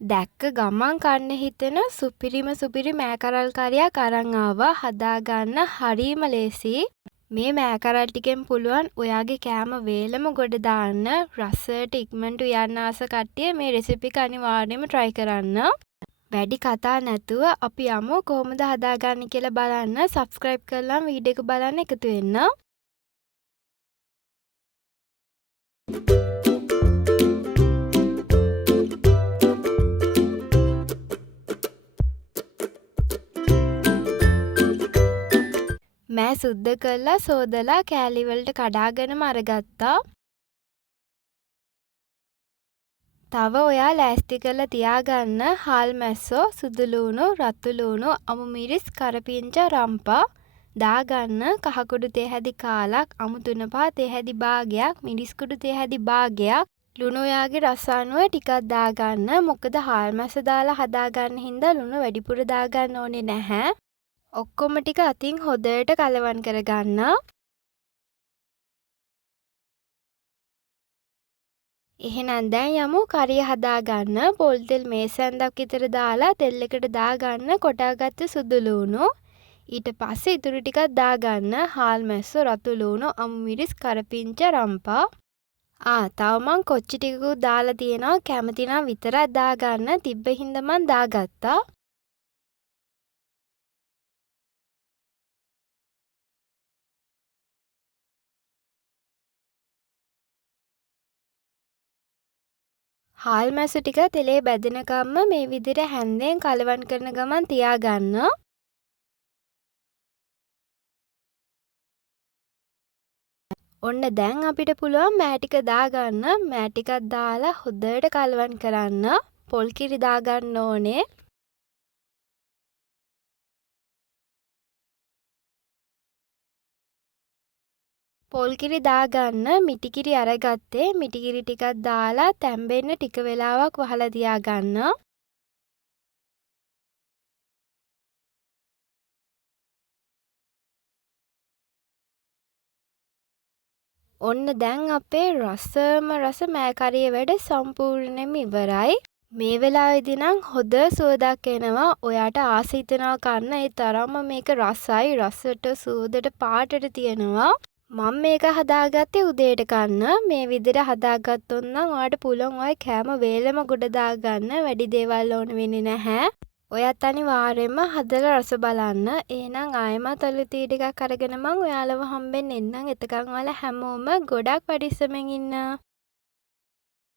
දැක්ක ගමන් කන්න හිතෙන සුපිරි මෑකරල් කරියක් අරන් ආවා. හදාගන්න හරීම ලේසි. මේ මෑකරල් ටිකෙන් පුළුවන් ඔයාගේ කෑම වේලම ගොඩ දාන්න. රසයට ඉක්මනට උයන්න ආස කට්ටිය මේ රෙසිපි එක අනිවාර්යයෙන්ම try කරන්න. වැඩි කතා නැතුව අපි යමු කොහොමද හදාගන්නේ කියලා බලන්න. subscribe කරලා වීඩියෝ එක බලන්න එකතු වෙන්න. මෑ සුද්ධ කරලා සෝදලා කෑලි වලට කඩාගෙනම අරගත්තා. තව ඔයා ලෑස්ති කරලා තියාගන්න හාල් මැස්සෝ, සුදු ලූණු, රතු ලූණු, අමු මිරිස්, කරපිංචා, රම්පා දාගන්න. කහ කුඩු තේ හැදි කාලක්, අමු තුන පහ තේ හැදි භාගයක්, මිරිස් කුඩු තේ හැදි භාගයක්, ලුණු ඔයාගේ රස අනුව ටිකක් දාගන්න. මොකද හාල් මැස්ස දාලා හදාගන්න හින්දා ලුණු වැඩිපුර දාගන්න ඕනේ නැහැ. ඔක්කොම ටික අතින් හොදට කලවම් කරගන්න. එහෙනම් දැන් යමු කරිය හදාගන්න. පොල් තෙල් මේසැන්දක් විතර දාලා තෙල් එකට දාගන්න කොටාගත්ත සුදු ලූණු. ඊට පස්සේ ඉතුරු ටිකක් දාගන්න හාල් මැස්සෝ, රතු ලූණු, අමු මිරිස්, කරපිංචා, රම්පා. තව මං කොච්චි ටිකකුත් දාලා තියෙනවා. කැමති නම් විතරක් දාගන්න. තිබ්බ හින්දා මං දාගත්තා. හාල් මැස්ස ටික තෙලේ බැදෙනකම්ම මේ විදිහට හැන්දෙන් කලවම් කරන ගමන් තියාගන්න. ඔන්න දැන් අපිට පුළුවන් මෑ ටික දාගන්න. මෑ ටිකක් දාලා හොඳට කලවම් කරන්න. පොල් කිරි දාගන්න ඕනේ. පොල් කිරි දාගන්න. මිටි කිරි අරගත්තේ. මිටි කිරි ටිකක් දාලා තැම්බෙන්න ටික වෙලාවක් වහලා තියාගන්න. ඔන්න දැන් අපේ රසම රස මෑ කරිය වැඩ සම්පූර්ණයෙන්ම ඉවරයි. මේ වෙලාවේදී නම් හොඳ සුවඳක් එනවා. ඔයාට ආස හිතෙනවා කන්න. ඒ තරම්ම මේක රසයි. රසට සුවඳට පාටට තියෙනවා. මම මේක හදාගත්තේ උදේට කන්න. මේ විදිහට හදාගත්තොත් නම් ඔයාට පුළුවන් ඔය කෑම වේලම ගොඩ දාගන්න. වැඩි දේවල් ඕන වෙන්නේ නැහැ. ඔයත් අනිවාර්යයෙන්ම හදලා රස බලන්න. එහෙනම් ආයෙමත් අලුත් ටිකක් අරගෙන මං ඔයාලව හම්බෙන්න එන්නම්. එතකන් ඔයාලා හැමෝම ගොඩක් පරිස්සමෙන් ඉන්න.